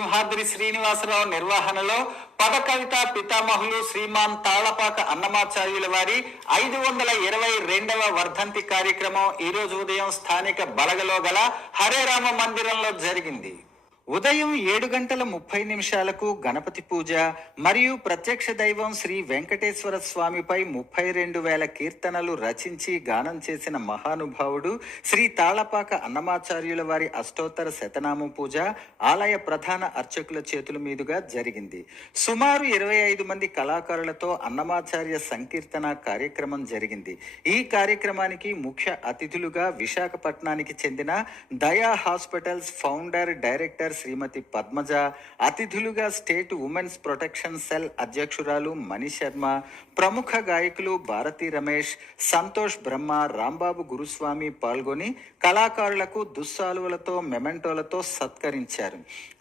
సింహాద్రి శ్రీనివాసరావు నిర్వహణలో పదకవిత పితామహులు శ్రీమాన్ తాళ్లపాక అన్నమాచార్యుల వారి 522వ వర్ధంతి కార్యక్రమం ఈ రోజు ఉదయం స్థానిక బలగలో గల హరే రామ మందిరంలో జరిగింది. ఉదయం 7:30 గణపతి పూజ మరియు ప్రత్యక్ష దైవం శ్రీ వెంకటేశ్వర స్వామిపై 32,000 కీర్తనలు రచించి గానం చేసిన మహానుభావుడు శ్రీ తాళ్లపాక అన్నమాచార్యుల వారి అష్టోత్తర శతనామ పూజ ఆలయ ప్రధాన అర్చకుల చేతుల మీదుగా జరిగింది. సుమారు 25 మంది కళాకారులతో అన్నమాచార్య సంకీర్తన కార్యక్రమం జరిగింది. ఈ కార్యక్రమానికి ముఖ్య అతిథులుగా విశాఖపట్నానికి చెందిన దయా హాస్పిటల్స్ ఫౌండర్ డైరెక్టర్ శ్రీమతి పద్మజ, అతిథులుగా స్టేట్ ఉమెన్స్ ప్రొటెక్షన్ సెల్ అధ్యక్షురాలు మణి శర్మ, ప్రముఖ గాయకులు భారతీ రమేష్, సంతోష్ బ్రహ్మ, రాంబాబు గురుస్వామి పాల్గొని కళాకారులకు దుస్సాలువలతో మెమెంటోలతో సత్కరించారు.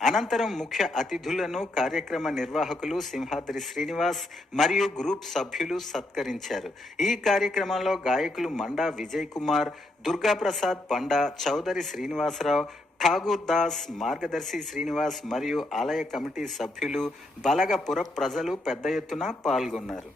అనంతరం ముఖ్య అతిథులను కార్యక్రమ నిర్వాహకులు సింహాద్రి శ్రీనివాస్ మరియు గ్రూప్ సభ్యులు సత్కరించారు. ఈ కార్యక్రమంలో గాయకులు మండా విజయ్ కుమార్, దుర్గాప్రసాద్ పండా, చౌదరి శ్రీనివాసరావు, ఠాగూర్ దాస్, మార్గదర్శి శ్రీనివాస్ మరియు ఆలయ కమిటీ సభ్యులు, బలగపుర ప్రజలు పెద్ద ఎత్తున పాల్గొన్నారు.